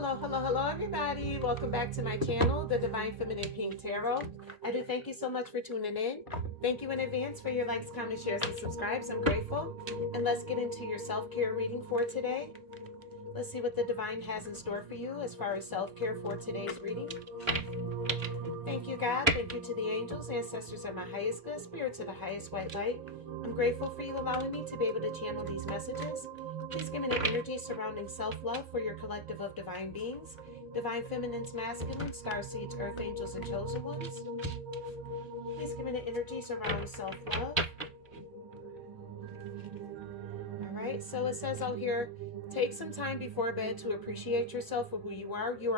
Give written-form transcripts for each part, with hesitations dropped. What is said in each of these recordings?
Hello, everybody. Welcome back to my channel, The Divine Feminine Pink Tarot. I do thank you so much for tuning in. Thank you in advance for your likes, comments, shares, and subscribes. I'm grateful. And let's get into your self-care reading for today. Let's see what the Divine has in store for you as far as self-care for today's reading. Thank you, God. Thank you to the angels, ancestors of my highest good, spirits of the highest white light. I'm grateful for you allowing me to be able to channel these messages. Please give me the energy surrounding self-love for your collective of divine beings, divine feminines, masculine, star seeds, earth angels, and chosen ones. Please give me the energy surrounding self-love. All right, so it says out here, take some time before bed to appreciate yourself for who you are. You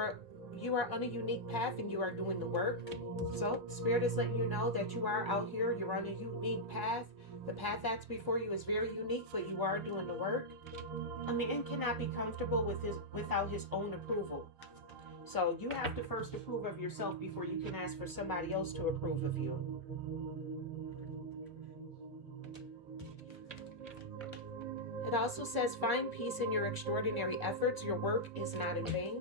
are on a unique path and you are doing the work. So Spirit is letting you know that you are out here, you're on a unique path. The path that's before you is very unique, but you are doing the work. A man cannot be comfortable without his own approval. So you have to first approve of yourself before you can ask for somebody else to approve of you. It also says, find peace in your extraordinary efforts. Your work is not in vain.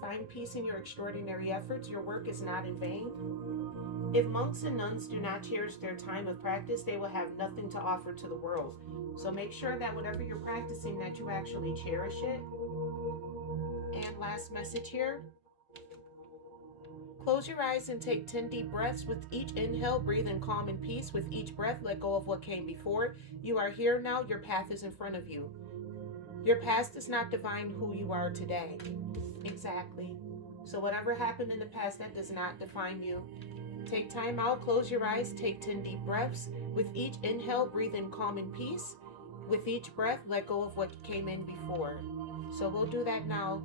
Find peace in your extraordinary efforts. Your work is not in vain. If monks and nuns do not cherish their time of practice, they will have nothing to offer to the world. So make sure that whatever you're practicing, that you actually cherish it. And last message here. Close your eyes and take 10 deep breaths. With each inhale, breathe in calm and peace. With each breath, let go of what came before. You are here now. Your path is in front of you. Your past does not define who you are today. Exactly. So whatever happened in the past, that does not define you. Take time out, close your eyes, take 10 deep breaths. With each inhale, breathe in calm and peace. With each breath, let go of what came in before. So we'll do that now.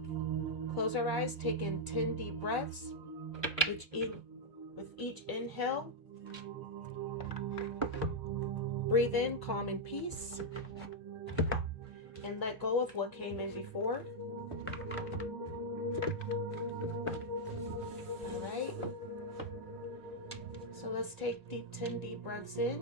Close our eyes, take in 10 deep breaths. With each inhale, breathe in calm and peace. And let go of what came in before. All right. So let's take 10 deep breaths in.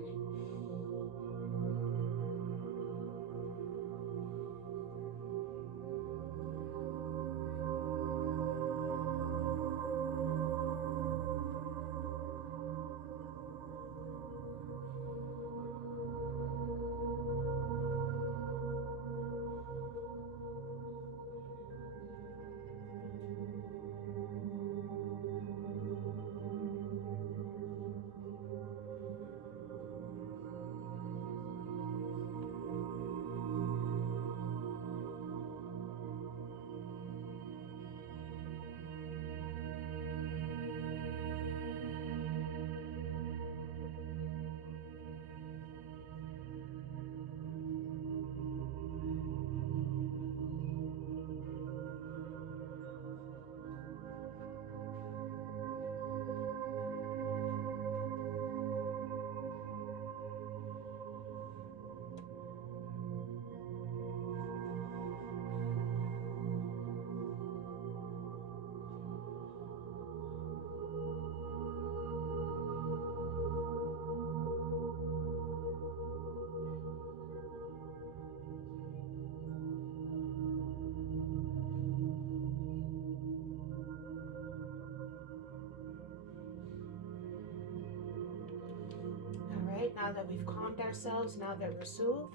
Now that we've calmed ourselves, now that we're soothed,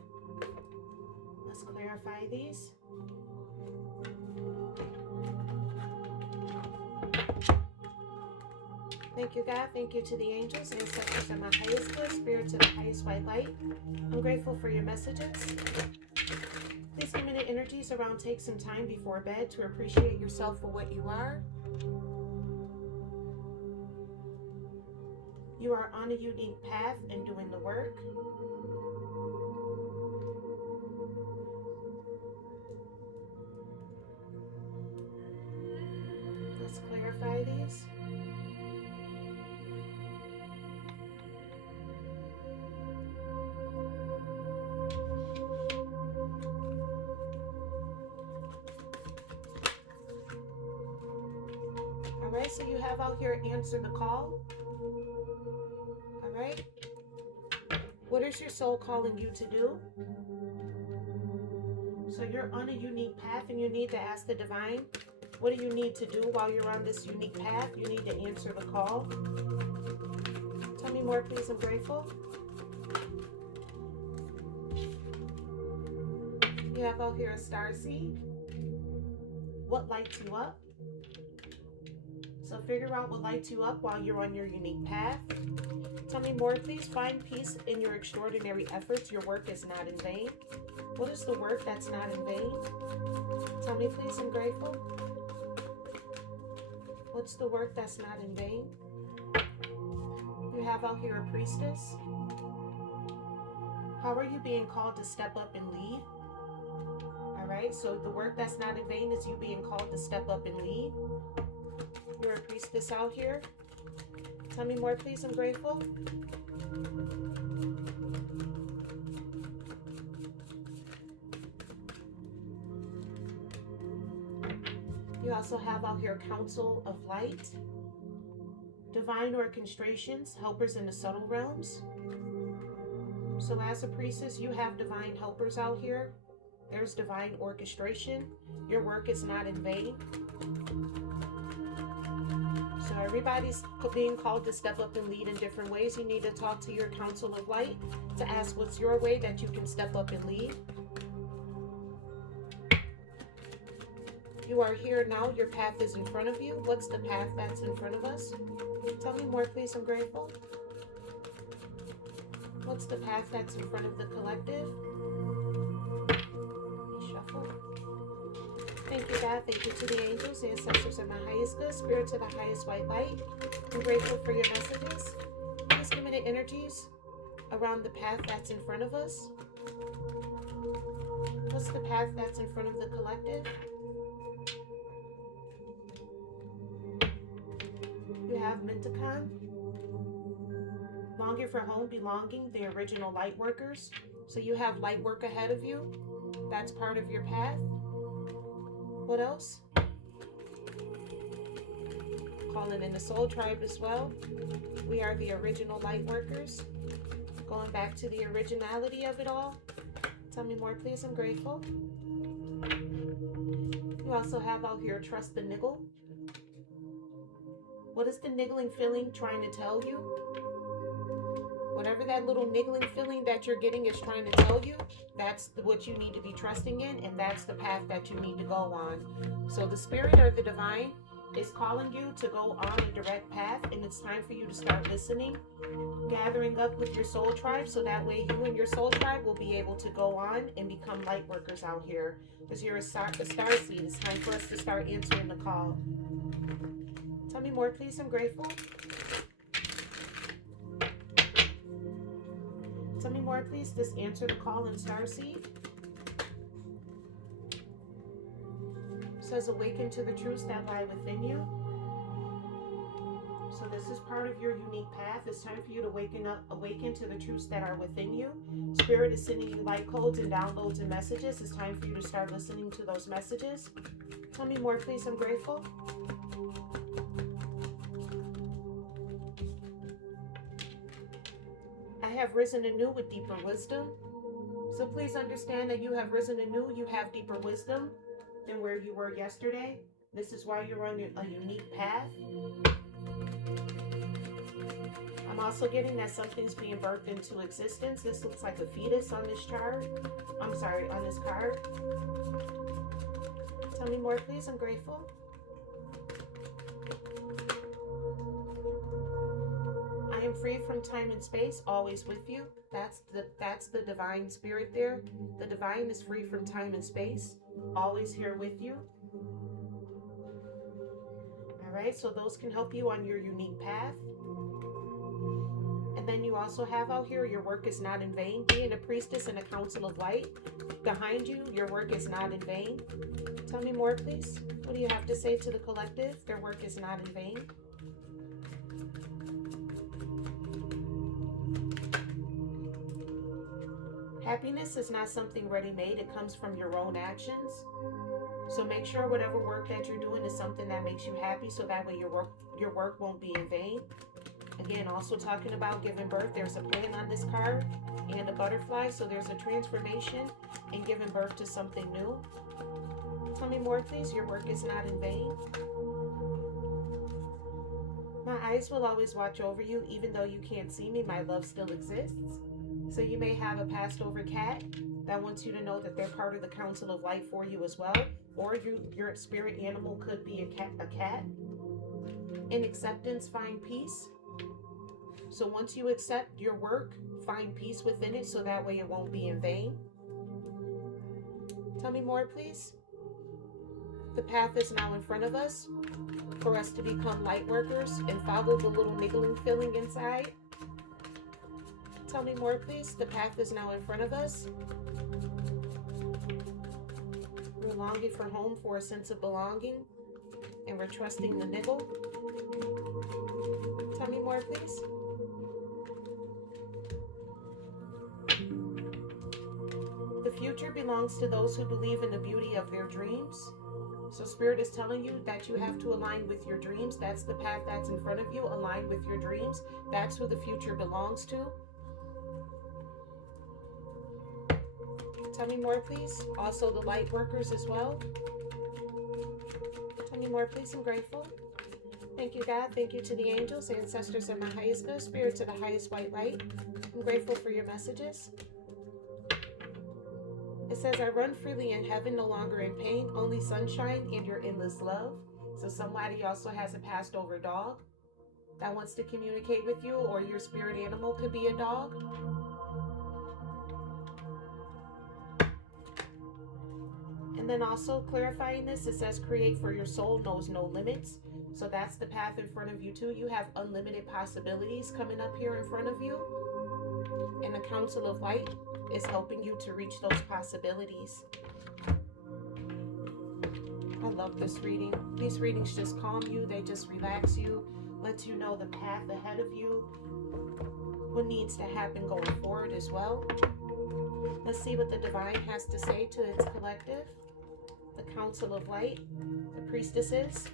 let's clarify these. Thank you, God. Thank you to the angels, ancestors of my highest good, spirits of the highest white light. I'm grateful for your messages. Please give me the energies around take some time before bed to appreciate yourself for what you are. You are on a unique path and doing the work. Let's clarify these. All right, so you have out here answer the call. All right. What is your soul calling you to do? So you're on a unique path and you need to ask the divine, what do you need to do while you're on this unique path? You need to answer the call. Tell me more, please. I'm grateful. You have out here a starseed. What lights you up? So figure out what lights you up while you're on your unique path. Tell me more, please. Find peace in your extraordinary efforts. Your work is not in vain. What is the work that's not in vain? Tell me, please. I'm grateful. What's the work that's not in vain? You have out here a priestess. How are you being called to step up and lead? All right, so the work that's not in vain is you being called to step up and lead. You're a priestess out here. Tell me more, please. I'm grateful. You also have out here Council of Light, Divine Orchestrations, Helpers in the Subtle Realms. So as a priestess, you have divine helpers out here. There's divine orchestration. Your work is not in vain. So everybody's being called to step up and lead in different ways. You need to talk to your Council of Light to ask what's your way that you can step up and lead. You are here now. Your path is in front of you. What's the path that's in front of us? Tell me more, please. I'm grateful. What's the path that's in front of the collective? Shuffle. Thank you, God. Thank you to the angels, the ancestors of my highest good, spirit to the highest white light. I'm grateful for your messages. Please give me the energies around the path that's in front of us. What's the path that's in front of the collective? You have Mintakon. Longing for home, belonging, the original light workers. So you have light work ahead of you. That's part of your path. What else? Calling in the soul tribe as well. We are the original light workers. Going back to the originality of it all. Tell me more, please. I'm grateful. You also have out here Trust the Niggle. What is the niggling feeling trying to tell you? Whatever that little niggling feeling that you're getting is trying to tell you, that's what you need to be trusting in, and that's the path that you need to go on. So the spirit or the divine is calling you to go on a direct path, and it's time for you to start listening, gathering up with your soul tribe, so that way you and your soul tribe will be able to go on and become light workers out here. Because you're a star seed. It's time for us to start answering the call. Tell me more, please. I'm grateful. Tell me more, please. Just answer the call in Starseed. Says awaken to the truths that lie within you. So this is part of your unique path. It's time for you to awaken to the truths that are within you. Spirit is sending you light codes and downloads and messages. It's time for you to start listening to those messages. Tell me more, please. I'm grateful. I have risen anew with deeper wisdom. So please understand that you have risen anew. You have deeper wisdom than where you were yesterday. This is why you're on a unique path. I'm also getting that something's being birthed into existence. This looks like a fetus on this chart. I'm sorry, on this card. Tell me more, please. I'm grateful. I am free from time and space, always with you. That's the divine spirit there. The divine is free from time and space, always here with you. All right, so those can help you on your unique path. And then you also have out here, your work is not in vain. Being a priestess in a council of light. Behind you, your work is not in vain. Tell me more, please. What do you have to say to the collective? Their work is not in vain. Happiness is not something ready-made. It comes from your own actions. So make sure whatever work that you're doing is something that makes you happy, so that way your work won't be in vain. Again, also talking about giving birth. There's a plan on this card and a butterfly. So there's a transformation and giving birth to something new. Tell me more, please. Your work is not in vain. My eyes will always watch over you. Even though you can't see me, my love still exists. So you may have a passed over cat that wants you to know that they're part of the council of light for you as well. Or your spirit animal could be a cat. In acceptance, find peace. So once you accept your work, find peace within it so that way it won't be in vain. Tell me more, please. The path is now in front of us for us to become light workers and follow the little niggling feeling inside. Tell me more, please. The path is now in front of us. We're longing for home, for a sense of belonging, and we're trusting the niggle. Tell me more, please. The future belongs to those who believe in the beauty of their dreams. So Spirit is telling you that you have to align with your dreams. That's the path that's in front of you. Align with your dreams. That's who the future belongs to. Tell me more, please. Also the light workers as well. Tell me more, please. I'm grateful. Thank you, God. Thank you to the angels, ancestors, and my highest good, spirits of the highest white light. I'm grateful for your messages. It says, I run freely in heaven, no longer in pain, only sunshine and your endless love. So somebody also has a passed over dog that wants to communicate with you, or your spirit animal could be a dog. And then also clarifying this, it says, create for your soul knows no limits. So that's the path in front of you too. You have unlimited possibilities coming up here in front of you. And the Council of Light is helping you to reach those possibilities. I love this reading. These readings just calm you. They just relax you. Let you know the path ahead of you. What needs to happen going forward as well. Let's see what the Divine has to say to its collective. The Council of Light. The Priestesses.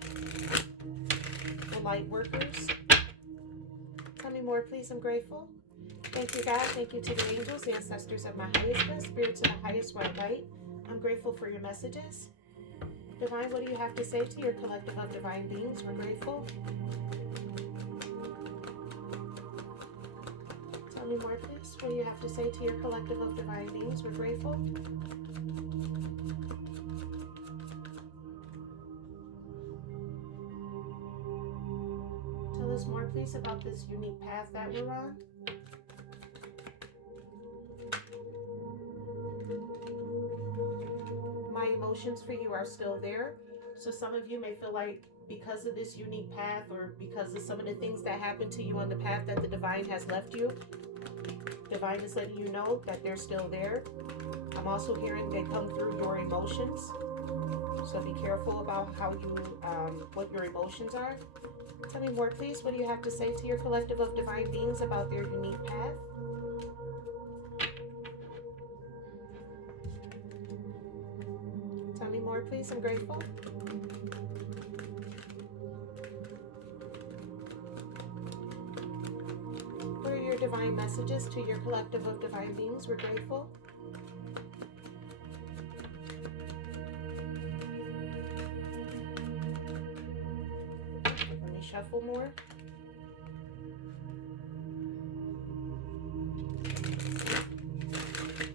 The Light Workers. Tell me more, please. I'm grateful. Thank you, God. Thank you to the angels, the ancestors of my highest good, spirits of the highest white light. I'm grateful for your messages. Divine, what do you have to say to your collective of divine beings? We're grateful. Tell me more, please. What do you have to say to your collective of divine beings? We're grateful. Tell us more, please, about this unique path that we're on. My emotions for you are still there. So some of you may feel like because of this unique path, or because of some of the things that happened to you on the path, that the Divine has left you. Divine is letting you know that they're still there. I'm also hearing they come through your emotions. So be careful about how you, what your emotions are. Tell me more, please. What do you have to say to your collective of divine beings about their unique path? Tell me more, please. I'm grateful. What are your divine messages to your collective of divine beings? We're grateful. Let me shuffle more.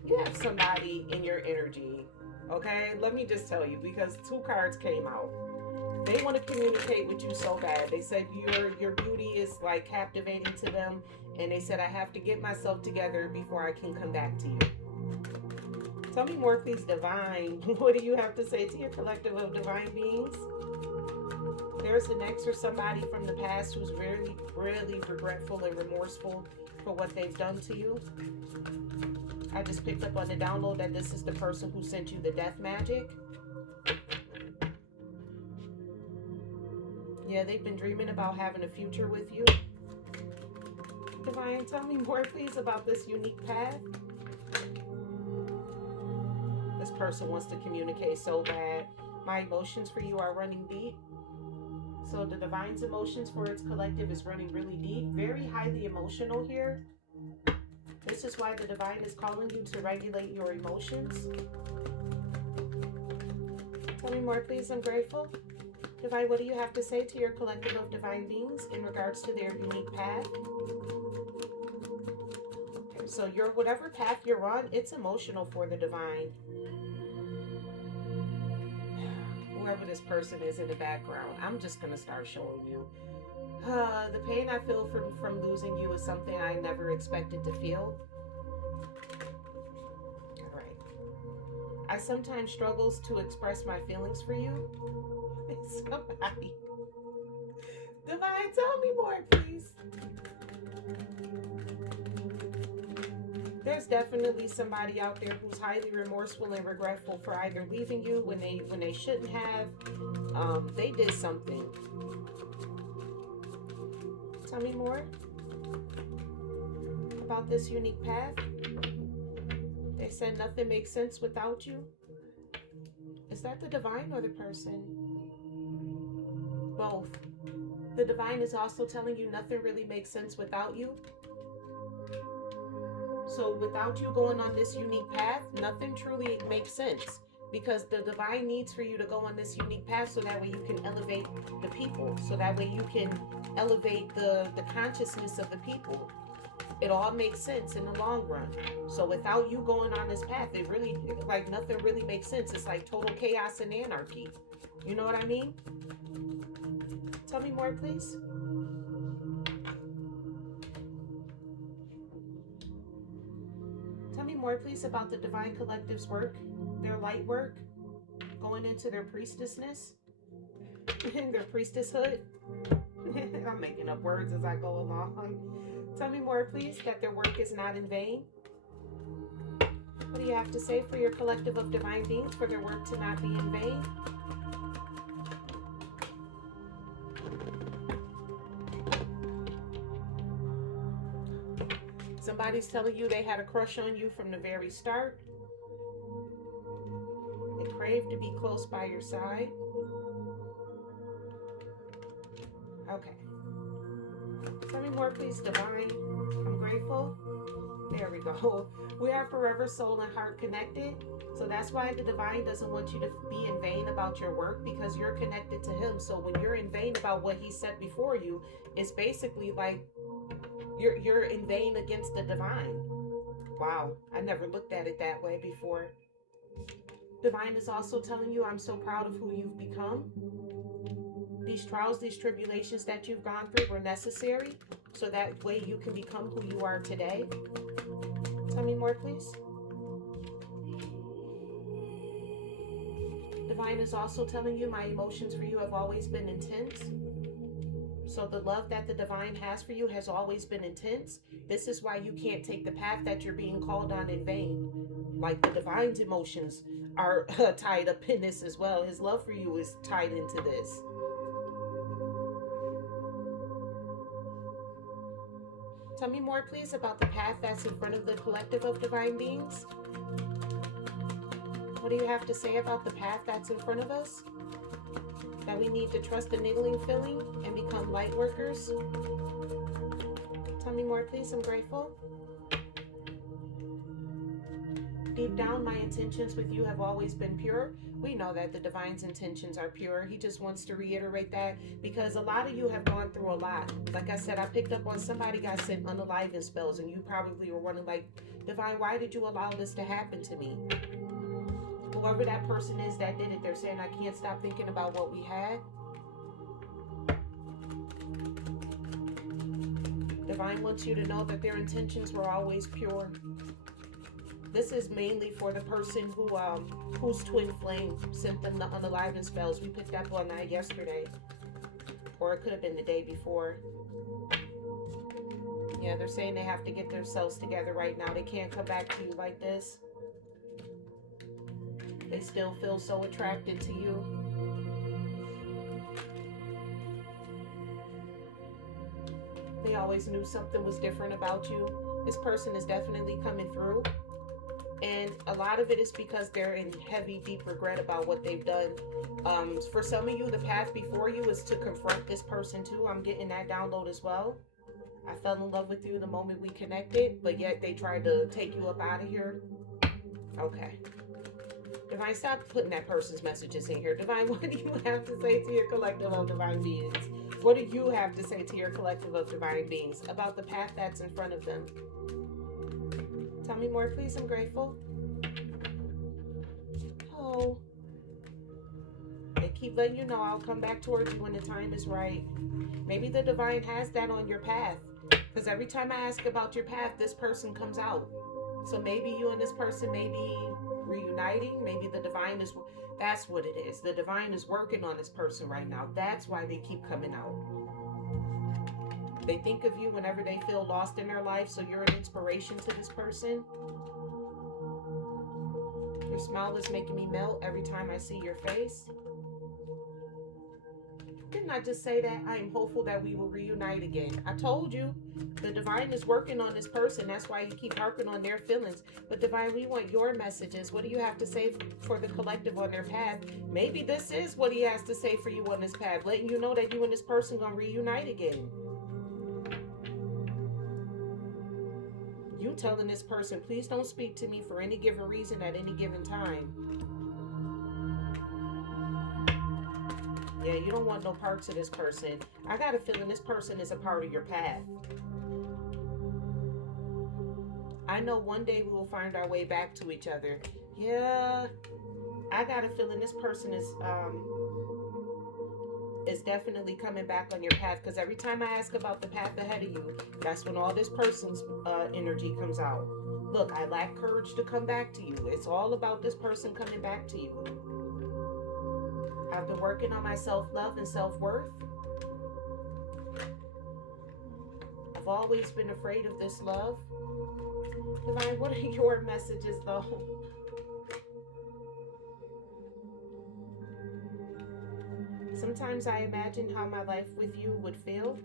You have somebody in your energy, okay? Let me just tell you, because 2 cards came out. They want to communicate with you so bad. They said your beauty is like captivating to them, and they said, I have to get myself together before I can come back to you. Tell me more, please, Divine. What do you have to say to your collective of divine beings? There's an ex or somebody from the past who's really, really regretful and remorseful for what they've done to you. I just picked up on the download that this is the person who sent you the death magic. Yeah, they've been dreaming about having a future with you. Divine, tell me more, please, about this unique path. This person wants to communicate so bad. My emotions for you are running deep. So the divine's emotions for its collective is running really deep, very highly emotional here. This is why the divine is calling you to regulate your emotions. Tell me more, please. I'm grateful. Divine, what do you have to say to your collective of divine beings in regards to their unique path? Okay, so your whatever path you're on, it's emotional for the divine. Whoever this person is in the background, I'm just going to start showing you. The pain I feel from losing you is something I never expected to feel. All right. I sometimes struggle to express my feelings for you. Somebody. Divine, tell me more, please. There's definitely somebody out there who's highly remorseful and regretful for either leaving you when they shouldn't have. They did something. Tell me more about this unique path. They said nothing makes sense without you. Is that the divine or the person? Both. The divine is also telling you nothing really makes sense without you. So without you going on this unique path, nothing truly makes sense, because the divine needs for you to go on this unique path so that way you can elevate the people, so that way you can elevate the consciousness of the people. It all makes sense in the long run. So without you going on this path, it really, like, nothing really makes sense. It's like total chaos and anarchy. You know what I mean? Tell me more, please. Tell me more, please, about the Divine Collective's work, their light work, going into their priestessness, their priestesshood. I'm making up words as I go along. Tell me more, please, that their work is not in vain. What do you have to say for your collective of divine beings for their work to not be in vain? Somebody's telling you they had a crush on you from the very start. They crave to be close by your side. Okay. Tell me more, please, divine. I'm grateful. There we go. We are forever soul and heart connected. So that's why the divine doesn't want you to be in vain about your work, because you're connected to him. So when you're in vain about what he said before you, it's basically like you're in vain against the divine. Wow, I never looked at it that way before. Divine is also telling you, I'm so proud of who you've become. These trials, these tribulations that you've gone through were necessary, so that way you can become who you are today. Tell me more, please. Divine is also telling you, my emotions for you have always been intense. So the love that the divine has for you has always been intense. This is why you can't take the path that you're being called on in vain. Like, the divine's emotions are tied up in this as well. His love for you is tied into this. Tell me more, please, about the path that's in front of the collective of divine beings. What do you have to say about the path that's in front of us? That we need to trust the niggling feeling and become light workers. Tell me more, please. I'm grateful. Deep down, my intentions with you have always been pure. We know that the divine's intentions are pure. He just wants to reiterate that, because a lot of you have gone through a lot. Like I said, I picked up on somebody got sent unaliving spells, and you probably were wondering, like, divine, why did you allow this to happen to me? Whoever that person is that did it, they're saying, I can't stop thinking about what we had. Divine wants you to know that their intentions were always pure. This is mainly for the person whose twin flame sent them the unaliving spells. We picked up on that yesterday, or it could have been the day before. Yeah, they're saying they have to get themselves together right now. They can't come back to you like this. They still feel so attracted to you. They always knew something was different about you. This person is definitely coming through. And a lot of it is because they're in heavy, deep regret about what they've done. For some of you, the path before you is to confront this person too. I'm getting that download as well. I fell in love with you the moment we connected, but yet they tried to take you up out of here. Okay. Divine, stop putting that person's messages in here. Divine, what do you have to say to your collective of divine beings? What do you have to say to your collective of divine beings about the path that's in front of them? Tell me more, please. I'm grateful. Oh. They keep letting you know I'll come back towards you when the time is right. Maybe the divine has that on your path. Because every time I ask about your path, this person comes out. So maybe you and this person may be reuniting. Maybe the divine is, that's what it is. The divine is working on this person right now. That's why they keep coming out. They think of you whenever they feel lost in their life. So you're an inspiration to this person. Your smile is making me melt every time I see your face. Didn't I just say that? I am hopeful that we will reunite again. I told you, the divine is working on this person. That's why you keep harping on their feelings. But divine, we want your messages. What do you have to say for the collective on their path? Maybe this is what he has to say for you on this path, letting you know that you and this person gonna reunite again. You telling this person, please don't speak to me for any given reason at any given time. Yeah, you don't want no parts of this person. I got a feeling this person is a part of your path. I know one day we will find our way back to each other. Yeah, I got a feeling this person is definitely coming back on your path, because every time I ask about the path ahead of you, that's when all this person's energy comes out. Look, I lack courage to come back to you. It's all about this person coming back to you. I've been working on my self-love and self-worth. I've always been afraid of this love. Divine, what are your messages though? Sometimes I imagine how my life with you would feel.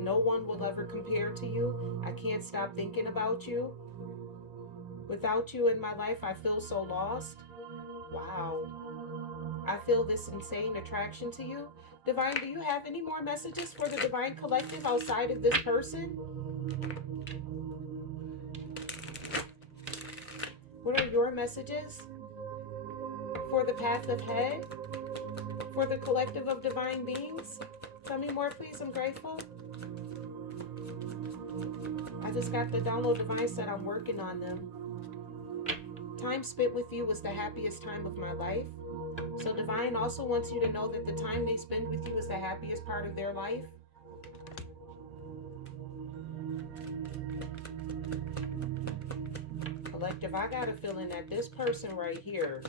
No one will ever compare to you. I can't stop thinking about you. Without you in my life, I feel so lost. Wow. I feel this insane attraction to you. Divine, do you have any more messages for the divine collective outside of this person? What are your messages for the path ahead? For the collective of divine beings? Tell me more, please. I'm grateful. I just got the download. Divine said I'm working on them. Time spent with you was the happiest time of my life. So divine also wants you to know that the time they spend with you is the happiest part of their life. Collective, I got a feeling that this person right here,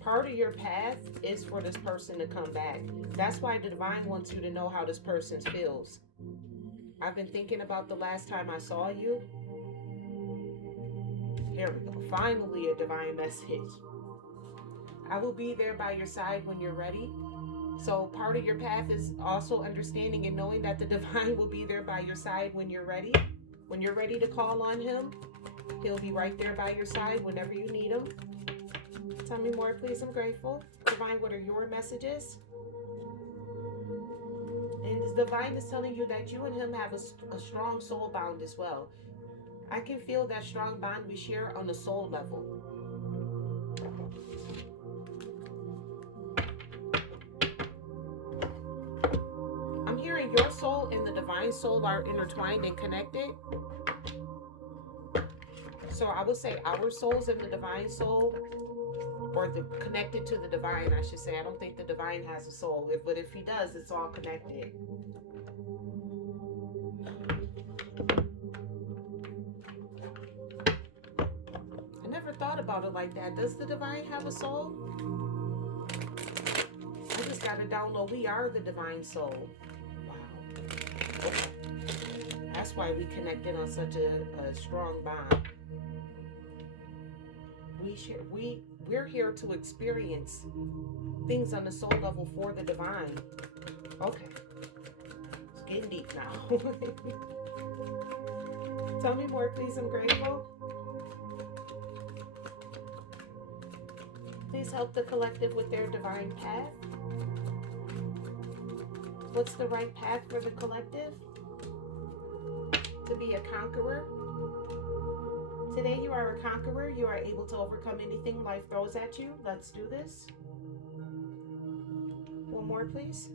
part of your path is for this person to come back. That's why the divine wants you to know how this person feels. I've been thinking about the last time I saw you. Here we go. Finally, a divine message. I will be there by your side when you're ready. So part of your path is also understanding and knowing that the divine will be there by your side when you're ready. When you're ready to call on him, he'll be right there by your side whenever you need him. Tell me more, please. I'm grateful. Divine, what are your messages? And the divine is telling you that you and him have a strong soul bond as well. I can feel that strong bond we share on the soul level. I'm hearing your soul and the divine soul are intertwined and connected. So I would say our souls and the divine soul, or the connected to the divine, I should say. I don't think the divine has a soul, but if he does, it's all connected. I never thought about it like that. Does the divine have a soul? I just got to download. We are the divine soul. Wow. That's why we connected on such a strong bond. We're here to experience things on the soul level for the divine. Okay. It's getting deep now. Tell me more, please. I'm grateful. Please help the collective with their divine path. What's the right path for the collective? To be a conqueror. Today you are a conqueror. You are able to overcome anything life throws at you. Let's do this. One more, please.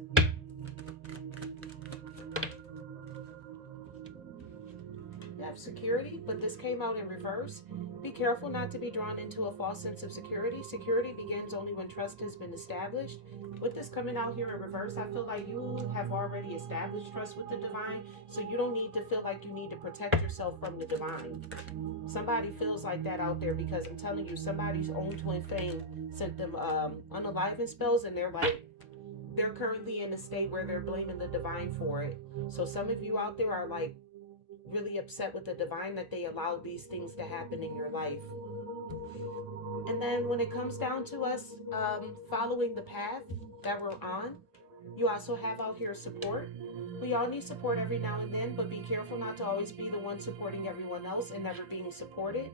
You have security, but this came out in reverse. Be careful not to be drawn into a false sense of security. Security begins only when trust has been established. With this coming out here in reverse, I feel like you have already established trust with the divine, so you don't need to feel like you need to protect yourself from the divine. Somebody feels like that out there, because I'm telling you, somebody's own twin flame sent them unaliving spells, and they're currently in a state where they're blaming the divine for it. So some of you out there are like really upset with the divine that they allowed these things to happen in your life. And then when it comes down to us following the path that we're on, you also have out here support. We all need support every now and then, but be careful not to always be the one supporting everyone else and never being supported.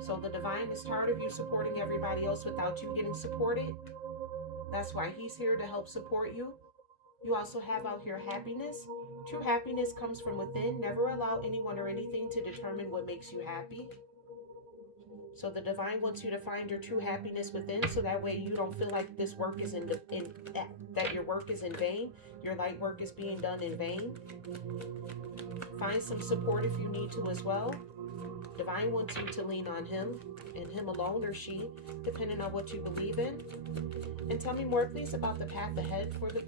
So the divine is tired of you supporting everybody else without you getting supported. That's why he's here to help support you. You also have out here happiness. True happiness comes from within. Never allow anyone or anything to determine what makes you happy. So the divine wants you to find your true happiness within, so that way you don't feel like this work is that your work is in vain. Your light work is being done in vain. Find some support if you need to as well. Divine wants you to lean on him and him alone, or she, depending on what you believe in. And tell me more, please, about the path ahead for the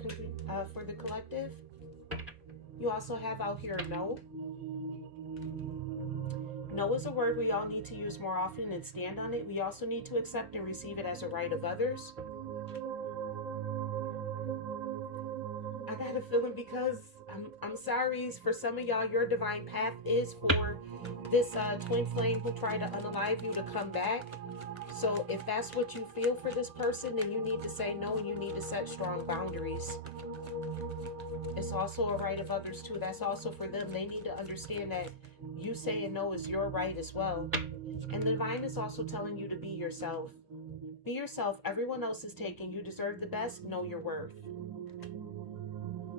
collective. You also have out here no. No is a word we all need to use more often and stand on it. We also need to accept and receive it as a right of others. I got a feeling, because I'm sorry for some of y'all, your divine path is for this twin flame who tried to unalive you to come back. So if that's what you feel for this person, then you need to say no, and you need to set strong boundaries. It's also a right of others too. That's also for them. They need to understand that you saying no is your right as well. And the divine is also telling you to be yourself. Be yourself. Everyone else is taken. You deserve the best. Know your worth.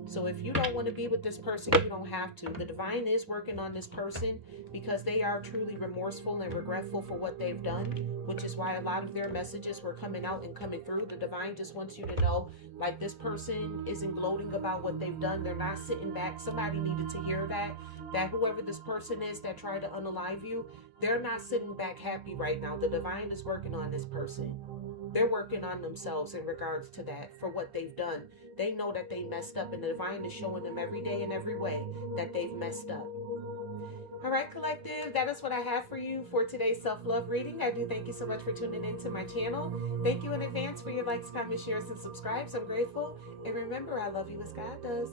So if you don't want to be with this person, you don't have to. The divine is working on this person because they are truly remorseful and regretful for what they've done, which is why a lot of their messages were coming out and coming through. The divine just wants you to know, like, this person isn't gloating about what they've done. They're not sitting back. Somebody needed to hear that whoever this person is that tried to unalive you, they're not sitting back happy right now. The divine is working on this person. They're working on themselves in regards to that, for what they've done. They know that they messed up, and the divine is showing them every day in every way that they've messed up. All right, collective, that is what I have for you for today's self-love reading. I do thank you so much for tuning into my channel. Thank you in advance for your likes, comments, shares, and subscribes. I'm grateful. And remember, I love you as God does.